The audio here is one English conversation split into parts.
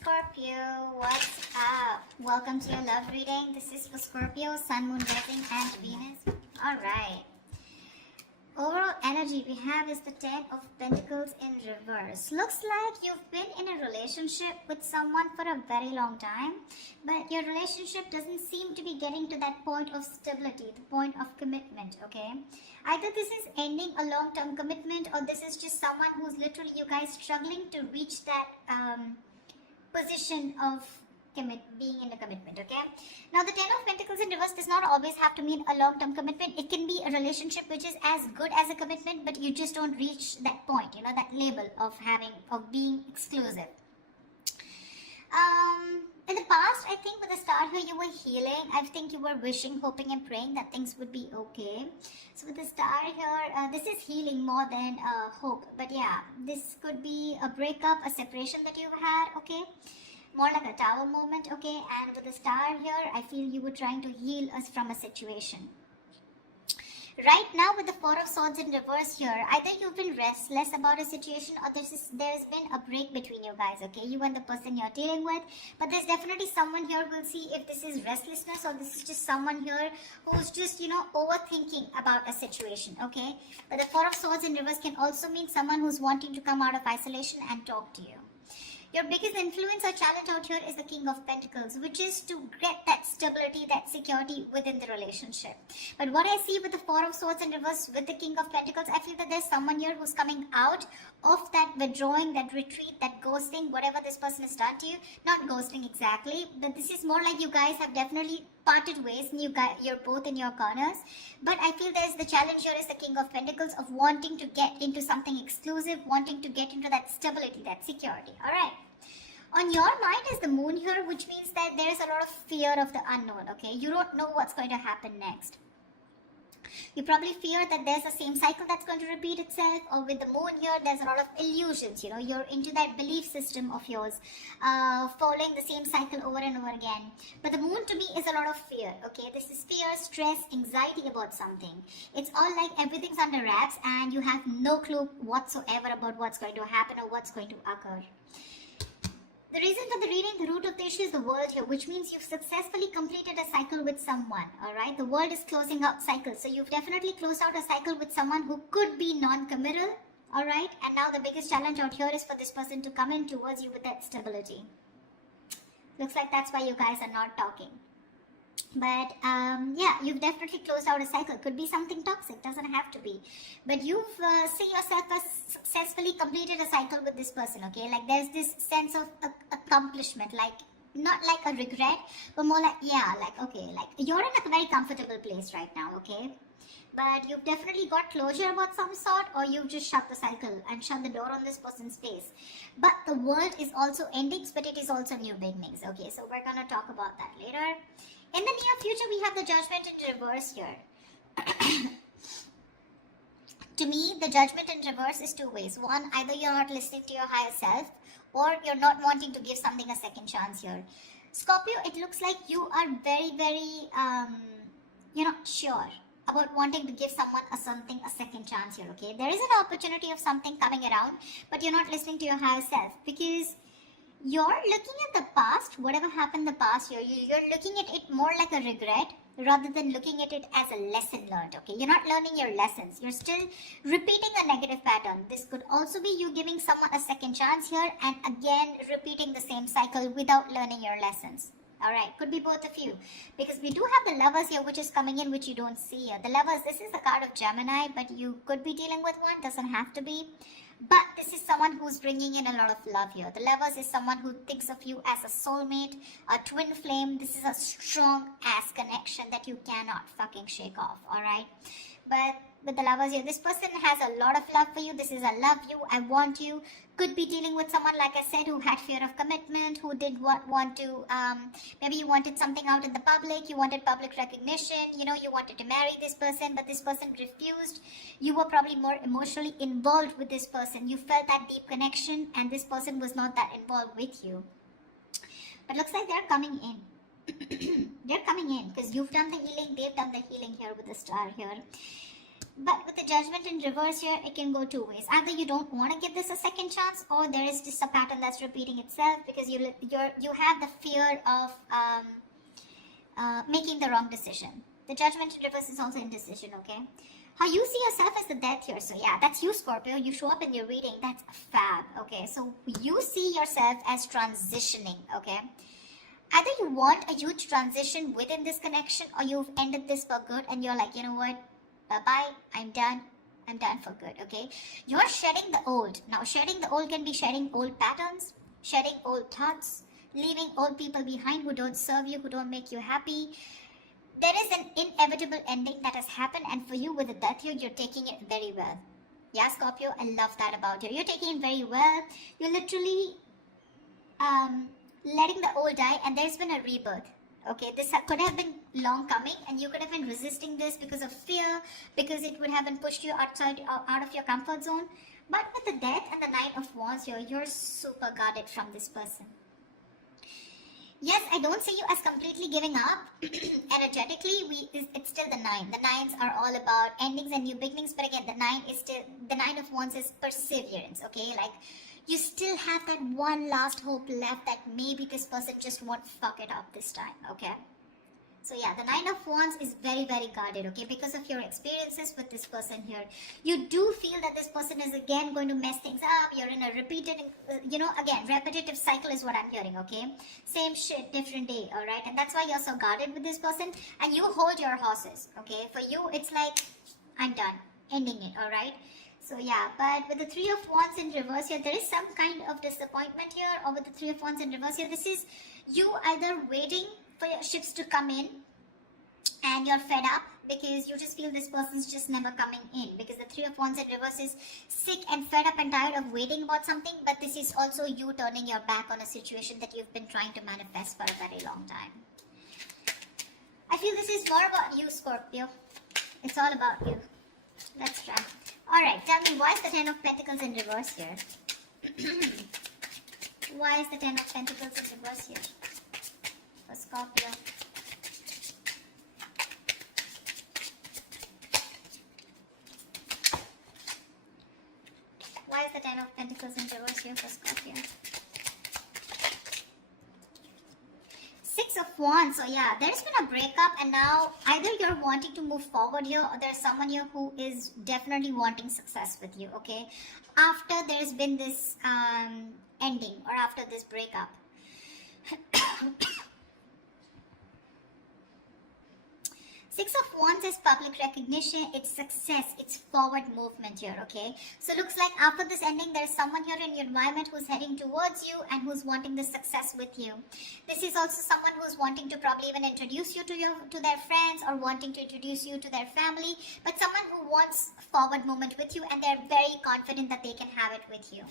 Scorpio, what's up? Welcome to your love reading. This is for Scorpio, Sun, Moon, Rising, and Venus. Alright. Overall energy we have is the Ten of Pentacles in reverse. Looks like you've been in a relationship with someone for a very long time, but your relationship doesn't seem to be getting to that point of stability, the point of commitment, okay? Either this is ending a long-term commitment, or this is just someone who's literally, you guys, struggling to reach that position of being in a commitment, okay? Now, the Ten of Pentacles in reverse does not always have to mean a long-term commitment. It can be a relationship which is as good as a commitment, but you just don't reach that point, you know, that label of being exclusive. In the past, I think with the Star here, you were healing. I think you were wishing, hoping, and praying that things would be okay. So with the Star here, this is healing more than hope. But yeah, this could be a breakup, a separation that you've had, okay? More like a Tower moment, okay? And with the Star here, I feel you were trying to heal us from a situation. Right now, with the Four of Swords in reverse here, either you've been restless about a situation, or there's been a break between you guys, okay? You and the person you're dealing with. But there's definitely someone here who'll see if this is restlessness, or this is just someone here who's just, you know, overthinking about a situation, okay? But the Four of Swords in reverse can also mean someone who's wanting to come out of isolation and talk to you. Your biggest influence or challenge out here is the King of Pentacles, which is to get that stability, that security within the relationship. But what I see with the Four of Swords in reverse with the King of Pentacles, I feel that there's someone here who's coming out of that withdrawing, that retreat, that ghosting, whatever this person has done to you. Not ghosting exactly, but this is more like you guys have definitely parted ways and you're both in your corners. But I feel there's the challenge here is the King of Pentacles of wanting to get into something exclusive, wanting to get into that stability, that security. Alright. On your mind is the Moon here, which means that there's a lot of fear of the unknown, okay? You don't know what's going to happen next. You probably fear that there's the same cycle that's going to repeat itself, or with the Moon here, there's a lot of illusions, you know, you're into that belief system of yours, following the same cycle over and over again. But the Moon to me is a lot of fear, okay? This is fear, stress, anxiety about something. It's all like everything's under wraps and you have no clue whatsoever about what's going to happen or what's going to occur. The reason for the reading, the root of the issue is the world here, which means you've successfully completed a cycle with someone, alright? The world is closing out cycles. So you've definitely closed out a cycle with someone who could be non-committal, alright? And now the biggest challenge out here is for this person to come in towards you with that stability. Looks like that's why you guys are not talking. But yeah, you've definitely closed out a cycle. Could be something toxic, doesn't have to be. But you've seen yourself as successfully completed a cycle with this person, okay? Like there's this sense of accomplishment, like not like a regret, but more like, yeah, like, okay, like you're in a very comfortable place right now, okay? But you've definitely got closure about some sort, or you've just shut the cycle and shut the door on this person's face. But the world is also endings, but it is also new beginnings, okay? So we're gonna talk about that later. In the near future, we have the Judgment in reverse here. To me, the Judgment in reverse is two ways. One, either you're not listening to your higher self, or you're not wanting to give something a second chance here. Scorpio, it looks like you are very, very, you're not sure about wanting to give someone a second chance here, okay? There is an opportunity of something coming around, but you're not listening to your higher self because you're looking at the past, whatever happened in the past here, you're looking at it more like a regret rather than looking at it as a lesson learned, okay? You're not learning your lessons. You're still repeating a negative pattern. This could also be you giving someone a second chance here and again repeating the same cycle without learning your lessons. Alright, could be both of you. Because we do have the Lovers here, which is coming in, which you don't see here. The Lovers, this is the card of Gemini, but you could be dealing with one, doesn't have to be. But this is someone who's bringing in a lot of love here. The Lovers is someone who thinks of you as a soulmate, a twin flame. This is a strong ass connection that you cannot fucking shake off, alright? But with the Lovers here, this person has a lot of love for you. This is a love you, I want you. Could be dealing with someone, like I said, who had fear of commitment, who did want to, maybe you wanted something out in the public, you wanted public recognition, you know, you wanted to marry this person, but this person refused. You were probably more emotionally involved with this person. You felt that deep connection, and this person was not that involved with you. But looks like they're coming in. They're coming in, because you've done the healing, they've done the healing here with the Star here. But with the judgment in reverse here, it can go two ways. Either you don't want to give this a second chance, or there is just a pattern that's repeating itself because you have the fear of making the wrong decision. The judgment in reverse is also indecision, okay? How you see yourself as the death here. So yeah, that's you, Scorpio. You show up in your reading. That's fab, okay? So you see yourself as transitioning, okay? Either you want a huge transition within this connection, or you've ended this for good and you're like, you know what? Bye-bye. I'm done. I'm done for good, okay? You're shedding the old. Now, shedding the old can be shedding old patterns, shedding old thoughts, leaving old people behind who don't serve you, who don't make you happy. There is an inevitable ending that has happened, and for you with the death here, you're taking it very well. Yeah, Scorpio, I love that about you. You're taking it very well. You're literally letting the old die, and there's been a rebirth. Okay, this could have been long coming, and you could have been resisting this because of fear, because it would have been pushed you out of your comfort zone. But with the death and the Nine of Wands here, you're super guarded from this person. Yes, I don't see you as completely giving up. Energetically, it's still the nine. The nines are all about endings and new beginnings, but again, the Nine of Wands is perseverance, okay? Like, you still have that one last hope left that maybe this person just won't fuck it up this time, okay? So yeah, the Nine of Wands is very, very guarded, okay? Because of your experiences with this person here. You do feel that this person is again going to mess things up. You're in a repeated, again, repetitive cycle is what I'm hearing, okay? Same shit, different day, alright? And that's why you're so guarded with this person. And you hold your horses, okay? For you, it's like, I'm done, ending it, alright? So yeah, but with the Three of Wands in reverse here, there is some kind of disappointment here. Or with the Three of Wands in reverse here, this is you either waiting for your ships to come in and you're fed up because you just feel this person's just never coming in, because the Three of Wands in reverse is sick and fed up and tired of waiting about something. But this is also you turning your back on a situation that you've been trying to manifest for a very long time. I feel this is more about you, Scorpio. It's all about you. Let's try. Alright, tell me, why is the Ten of Pentacles in reverse here? Why is the Ten of Pentacles in reverse here for Scorpio? Why is the Ten of Pentacles in reverse here for Scorpio? Six of Wands. So yeah, there's been a breakup, and now either you're wanting to move forward here, or there's someone here who is definitely wanting success with you, okay? After there's been this ending, or after this breakup. Six of Wands is public recognition, it's success, it's forward movement here, okay? So looks like after this ending, there's someone here in your environment who's heading towards you and who's wanting this success with you. This is also someone who's wanting to probably even introduce you to their friends, or wanting to introduce you to their family, but someone who wants forward movement with you, and they're very confident that they can have it with you.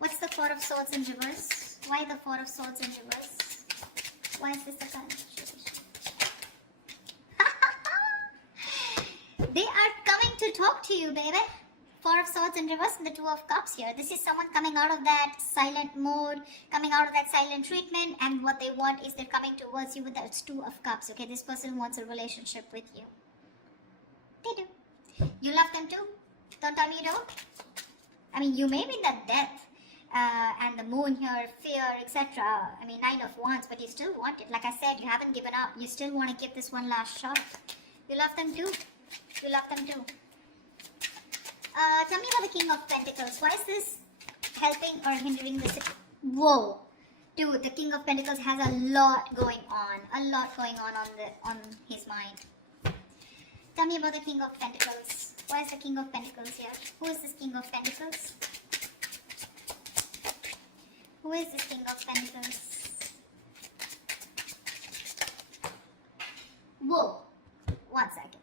What's the Four of Swords in reverse? Why the Four of Swords in reverse? Why is this the card? They are coming to talk to you, baby. Four of Swords in reverse and the Two of Cups here. This is someone coming out of that silent mode, coming out of that silent treatment, and what they want is they're coming towards you with that Two of Cups, okay? This person wants a relationship with you. They do. You love them too? Don't tell me you don't. I mean, you may be in that death and the moon here, fear, etc. I mean, Nine of Wands, but you still want it. Like I said, you haven't given up. You still want to give this one last shot. You love them too? You love them too. Tell me about the King of Pentacles. Why is this helping or hindering this? Whoa. Dude, the King of Pentacles has a lot going on. A lot going on his mind. Tell me about the King of Pentacles. Why is the King of Pentacles here? Who is this King of Pentacles? Who is this King of Pentacles? Whoa. 1 second.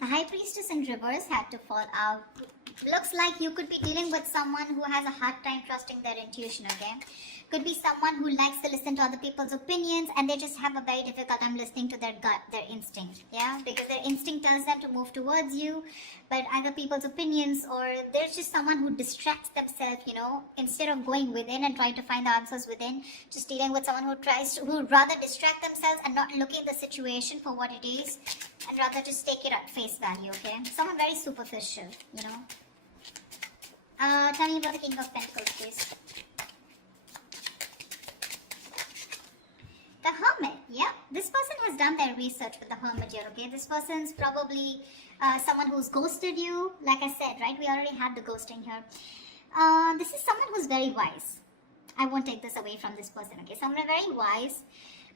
The High Priestess in reverse had to fall out. Looks like you could be dealing with someone who has a hard time trusting their intuition, okay? Could be someone who likes to listen to other people's opinions, and they just have a very difficult time listening to their gut, their instinct, yeah? Because their instinct tells them to move towards you, but other people's opinions, or there's just someone who distracts themselves, you know, instead of going within and trying to find the answers within, just dealing with someone who would rather distract themselves and not looking at the situation for what it is, and rather just take it at face value, okay? Someone very superficial, you know. Tell me about the King of Pentacles, please. The Hermit, yeah. This person has done their research with the Hermit here, okay? This person's probably someone who's ghosted you. Like I said, right? We already had the ghosting here. This is someone who's very wise. I won't take this away from this person, okay? Someone very wise.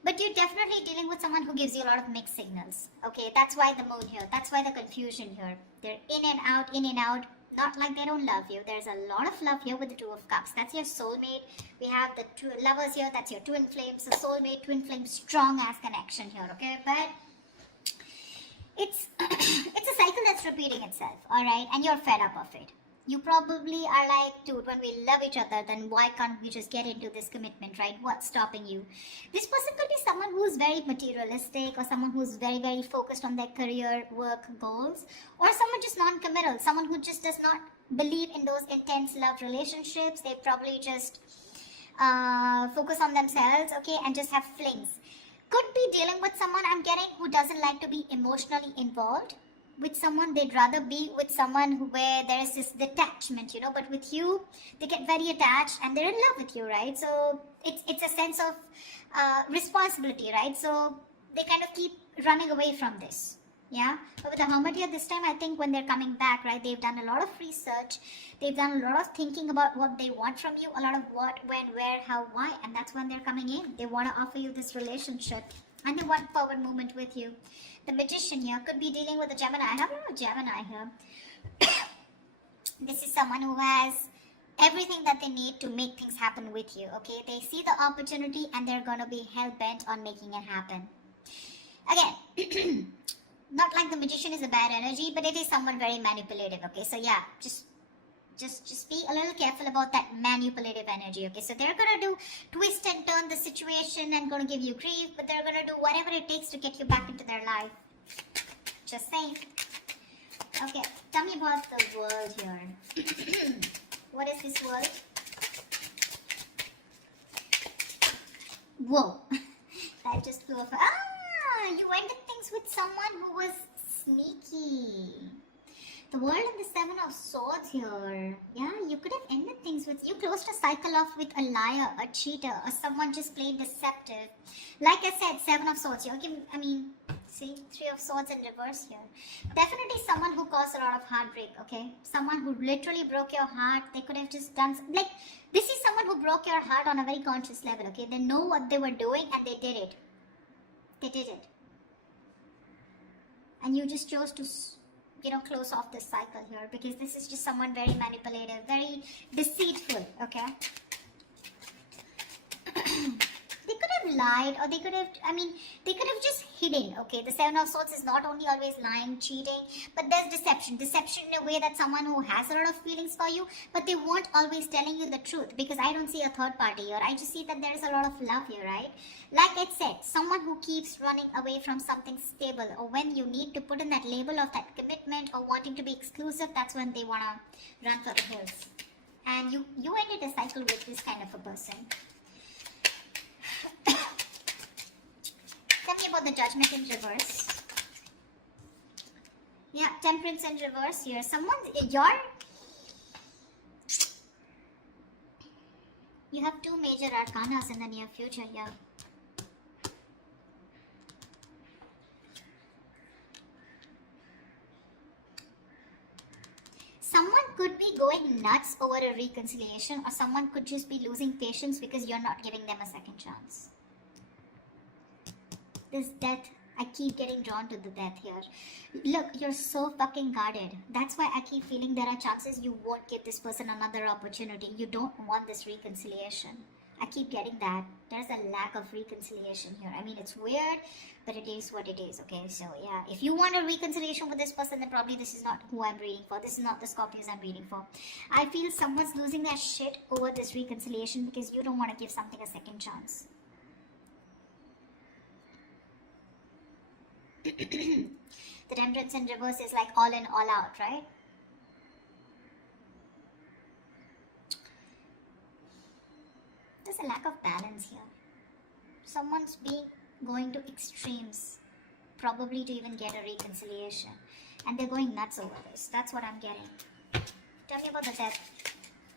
But you're definitely dealing with someone who gives you a lot of mixed signals, okay? That's why the moon here. That's why the confusion here. They're in and out, in and out. Not like they don't love you. There's a lot of love here with the Two of Cups. That's your soulmate. We have the two lovers here. That's your twin flames. So soulmate, twin flame, strong ass connection here, okay? But it's it's a cycle that's repeating itself, all right? And you're fed up of it. You probably are like, dude, when we love each other, then why can't we just get into this commitment, right? What's stopping you? This person could be someone who's very materialistic, or someone who's very, very focused on their career, work, goals, or someone just non-committal, someone who just does not believe in those intense love relationships. They probably just focus on themselves, okay, and just have flings. Could be dealing with someone, I'm getting, who doesn't like to be emotionally involved with someone. They'd rather be with someone where there is this detachment, you know, but with you, they get very attached and they're in love with you, right? So it's a sense of responsibility, right? So they kind of keep running away from this, yeah? But with the Hermit here this time, I think when they're coming back, right, they've done a lot of research, they've done a lot of thinking about what they want from you, a lot of what, when, where, how, why, and that's when they're coming in. They want to offer you this relationship and they want forward movement with you. The Magician here could be dealing with a Gemini. I have a lot of Gemini here. This is someone who has everything that they need to make things happen with you, okay? They see the opportunity and they're going to be hell-bent on making it happen. Again, not like the Magician is a bad energy, but it is someone very manipulative, okay? So yeah, just be a little careful about that manipulative energy, okay? So they're going to do twist and turn the situation and going to give you grief, but they're going to do whatever it takes to get you back into their life. Just saying. Okay, tell me about the world here. What is this world? Whoa. That just flew off. Ah, you ended things with someone who was sneaky. The World and the Seven of Swords here. Yeah, you could have ended things with... You closed a cycle off with a liar, a cheater, or someone just plain deceptive. Like I said, Seven of Swords. I mean, see, Three of Swords in reverse here. Definitely someone who caused a lot of heartbreak, okay? Someone who literally broke your heart. They could have just done... Like, this is someone who broke your heart on a very conscious level, okay? They know what they were doing and they did it. They did it. And you just chose to... you know, close off this cycle here, because this is just someone very manipulative, very deceitful, okay? They could have lied, or they could have, they could have just hidden, okay? The Seven of Swords is not only always lying, cheating, but there's deception. Deception in a way that someone who has a lot of feelings for you, but they won't always telling you the truth, because I don't see a third party here. I just see that there is a lot of love here, right? Like I said, someone who keeps running away from something stable, or when you need to put in that label of that commitment or wanting to be exclusive, that's when they want to run for the hills. And you ended a cycle with this kind of a person. Tell me about the Judgment in reverse. Yeah, Temperance in reverse here. You have two major arcanas in the near future here. Someone could be going nuts over a reconciliation, or someone could just be losing patience because you're not giving them a second chance. This death, I keep getting drawn to the death here. Look, you're so fucking guarded. That's why I keep feeling there are chances you won't give this person another opportunity. You don't want this reconciliation. I keep getting that. There's a lack of reconciliation here. I mean, it's weird, but it is what it is, okay? So, yeah, if you want a reconciliation with this person, then probably this is not who I'm reading for. This is not the Scorpios I'm reading for. I feel someone's losing their shit over this reconciliation because you don't want to give something a second chance. The Temperance in reverse is like all in, all out, right? There's a lack of balance here. Someone's going to extremes, probably to even get a reconciliation. And they're going nuts over this. That's what I'm getting. Tell me about the death.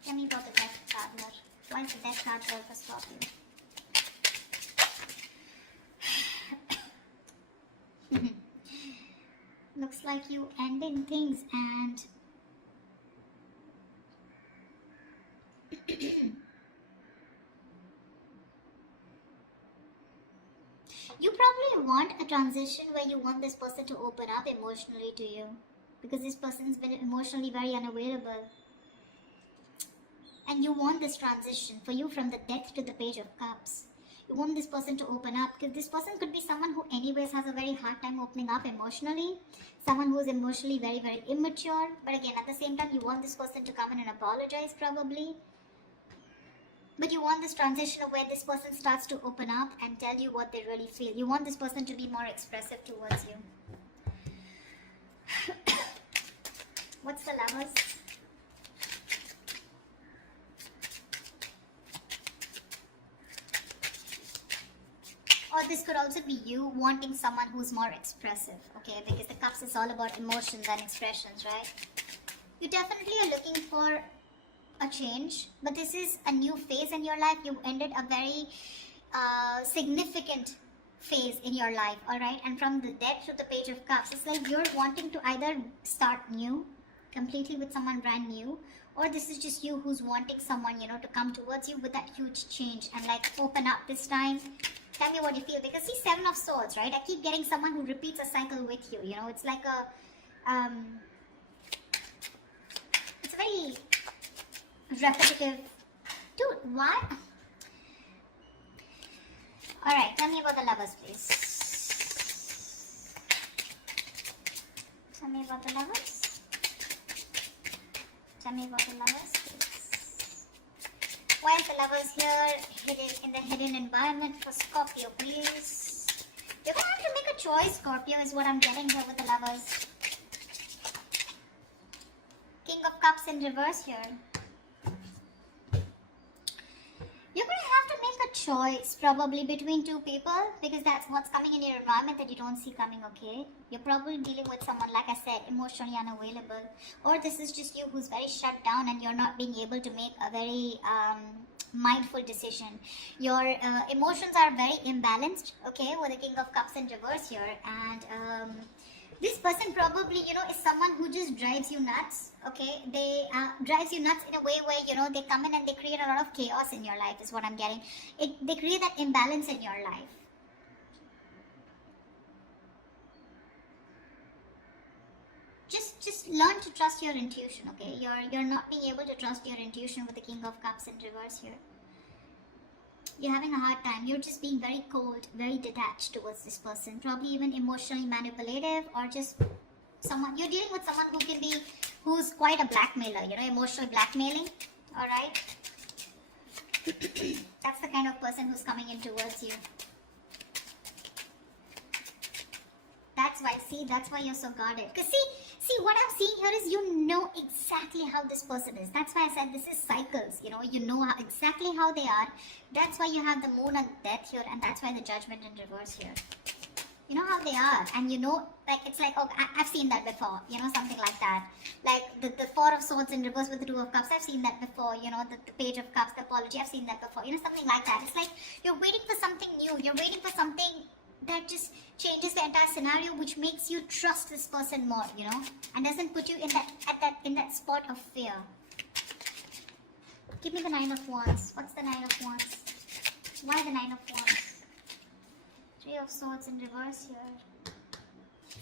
Tell me about the death card here. Why is the death card there for Scorpio? Looks like you ending things and you probably want a transition where you want this person to open up emotionally to you, because this person's been emotionally very unavailable. And you want this transition for you from the Death to the Page of Cups. You want this person to open up, because this person could be someone who anyways has a very hard time opening up emotionally. Someone who is emotionally very, very immature. But again, at the same time, you want this person to come in and apologize probably. But you want this transition of where this person starts to open up and tell you what they really feel. You want this person to be more expressive towards you. What's the Lovers? Or this could also be you wanting someone who's more expressive, okay? Because the Cups is all about emotions and expressions, right? You definitely are looking for a change, but this is a new phase in your life. You ended a very significant phase in your life, alright? And from the Death to the Page of Cups, it's like you're wanting to either start new, completely with someone brand new, or this is just you who's wanting someone, you know, to come towards you with that huge change and like open up this time. Tell me what you feel, because see, Seven of Swords, right? I keep getting someone who repeats a cycle with you, you know, it's like a, it's very repetitive. Dude, what? Alright, tell me about the Lovers, please. Tell me about the Lovers. Tell me about the Lovers, please. Why is the Lovers here hidden in the hidden environment for Scorpio, please? You're gonna have to make a choice, Scorpio, is what I'm getting here with the Lovers. King of Cups in reverse here. You're going to have to make a choice probably between two people, because that's what's coming in your environment that you don't see coming, okay? You're probably dealing with someone, like I said, emotionally unavailable. Or this is just you who's very shut down and you're not being able to make a very mindful decision. Your emotions are very imbalanced, okay, with the King of Cups in reverse here. And this person probably, you know, is someone who just drives you nuts, okay? They drives you nuts in a way where, you know, they come in and they create a lot of chaos in your life is what I'm getting. They create that imbalance in your life. Just learn to trust your intuition, okay? You're not being able to trust your intuition with the King of Cups in reverse here. You're having a hard time. You're just being very cold, very detached towards this person. Probably even emotionally manipulative, or just someone, you're dealing with someone who's quite a blackmailer, you know, emotionally blackmailing, alright? That's the kind of person who's coming in towards you. That's why you're so guarded. Because see, what I'm seeing here is you know exactly how this person is. That's why I said this is cycles, you know exactly how they are. That's why you have the Moon and Death here, and that's why the Judgment in reverse here. You know how they are, and you know, like, it's like, oh, I've seen that before, you know, something like that. Like the Four of Swords in reverse with the Two of Cups, I've seen that before, you know, the Page of Cups, the Apology, I've seen that before, you know, something like that. It's like you're waiting for something new, you're waiting for something that just changes the entire scenario, which makes you trust this person more, you know, and doesn't put you in that spot of fear. Give me the Nine of Wands. What's the Nine of Wands? Why the Nine of Wands? Three of Swords in reverse here.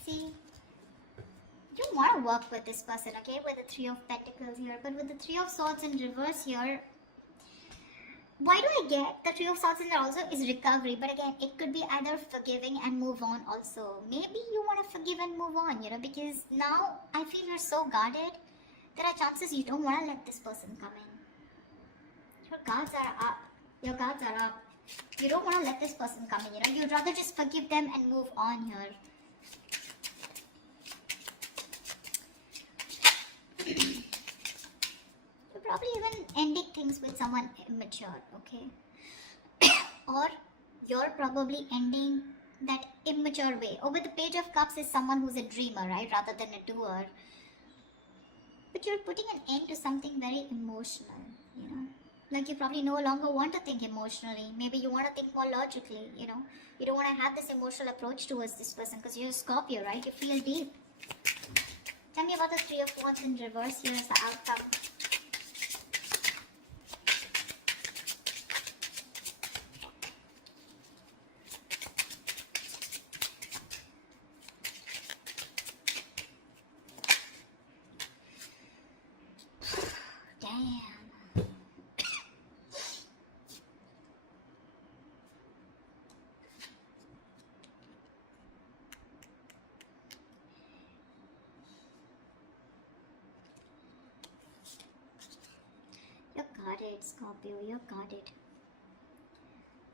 See, you want to work with this person, okay, with the Three of Pentacles here, but with the Three of Swords in reverse here, why do I get the Three of Swords in there also is recovery, but again, it could be either forgiving and move on also. Maybe you want to forgive and move on, you know, because now I feel you're so guarded. There are chances you don't want to let this person come in. Your guards are up. Your guards are up. You don't want to let this person come in, you know. You'd rather just forgive them and move on here. things with someone immature, okay? Or you're probably ending that immature way. Or with the Page of Cups is someone who's a dreamer, right, rather than a doer. But you're putting an end to something very emotional, you know. Like you probably no longer want to think emotionally. Maybe you want to think more logically, you know. You don't want to have this emotional approach towards this person because you're a Scorpio, right? You feel deep. Tell me about the Three of Wands in reverse. Here's the outcome. You got it, Scorpio, you got it.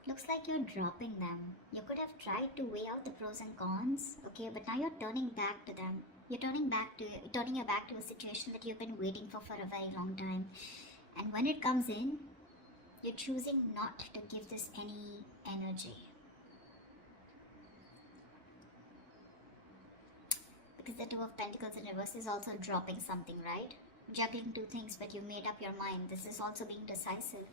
Looks like you're dropping them. You could have tried to weigh out the pros and cons, okay, but now you're turning back to them. You're turning your back to a situation that you've been waiting for a very long time. And when it comes in, you're choosing not to give this any energy. Because the Two of Pentacles in reverse is also dropping something, right? Juggling two things, but you made up your mind. This is also being decisive.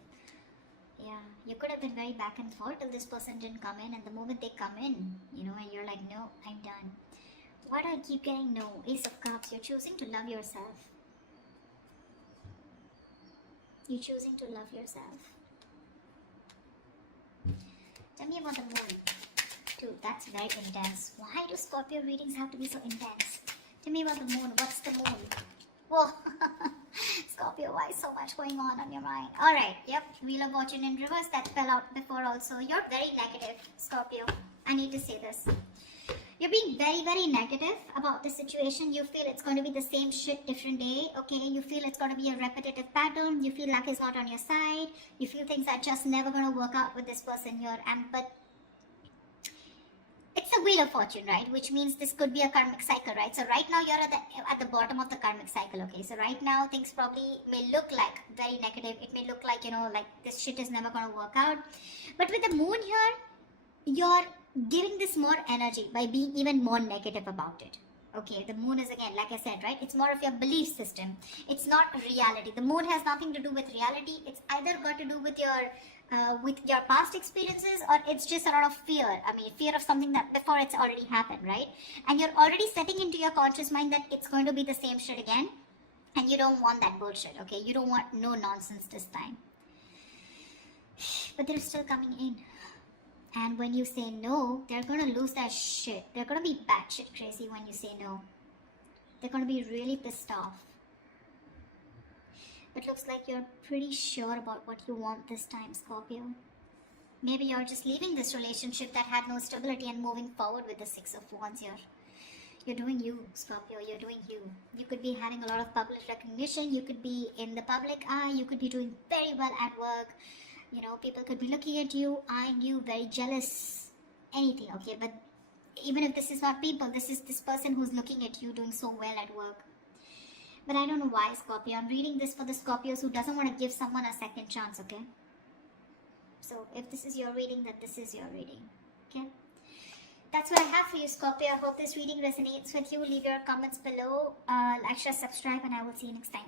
Yeah, you could have been very back and forth till this person didn't come in, and the moment they come in, you know, and you're like, no, I'm done. Why do I keep getting no? Ace of Cups, you're choosing to love yourself. You're choosing to love yourself. Tell me about the moon. Dude, that's very intense. Why do Scorpio readings have to be so intense? Tell me about the moon. What's the moon? Whoa. Scorpio, why so much going on your mind? Alright, yep. Wheel of Fortune in reverse. That fell out before also. You're very negative, Scorpio. I need to say this. You're being very, very negative about the situation. You feel it's going to be the same shit different day, okay? You feel it's going to be a repetitive pattern. You feel luck is not on your side. You feel things are just never going to work out with this person here. But it's a Wheel of Fortune, right? Which means this could be a karmic cycle, right? So right now you're at the bottom of the karmic cycle, okay? So right now things probably may look like very negative. It may look like, you know, like this shit is never going to work out. But with the moon here, you're giving this more energy by being even more negative about it. Okay, the moon is, again, like I said, right? It's more of your belief system. It's not reality. The moon has nothing to do with reality. It's either got to do with your past experiences, or it's just a lot of fear. I mean, fear of something that before it's already happened, right? And you're already setting into your conscious mind that it's going to be the same shit again. And you don't want that bullshit, okay? You don't want no nonsense this time. But they're still coming in. And when you say no, they're going to lose their shit. They're going to be batshit crazy when you say no. They're going to be really pissed off. But looks like you're pretty sure about what you want this time, Scorpio. Maybe you're just leaving this relationship that had no stability and moving forward with the Six of Wands here. You're doing you, Scorpio. You're doing you. You could be having a lot of public recognition. You could be in the public eye. You could be doing very well at work. You know, people could be looking at you, eyeing you, very jealous, anything, okay? But even if this is not people, this is this person who's looking at you doing so well at work. But I don't know why, Scorpio. I'm reading this for the Scorpios who doesn't want to give someone a second chance, okay? So if this is your reading, then this is your reading, okay? That's what I have for you, Scorpio. I hope this reading resonates with you. Leave your comments below, like, share, subscribe, and I will see you next time.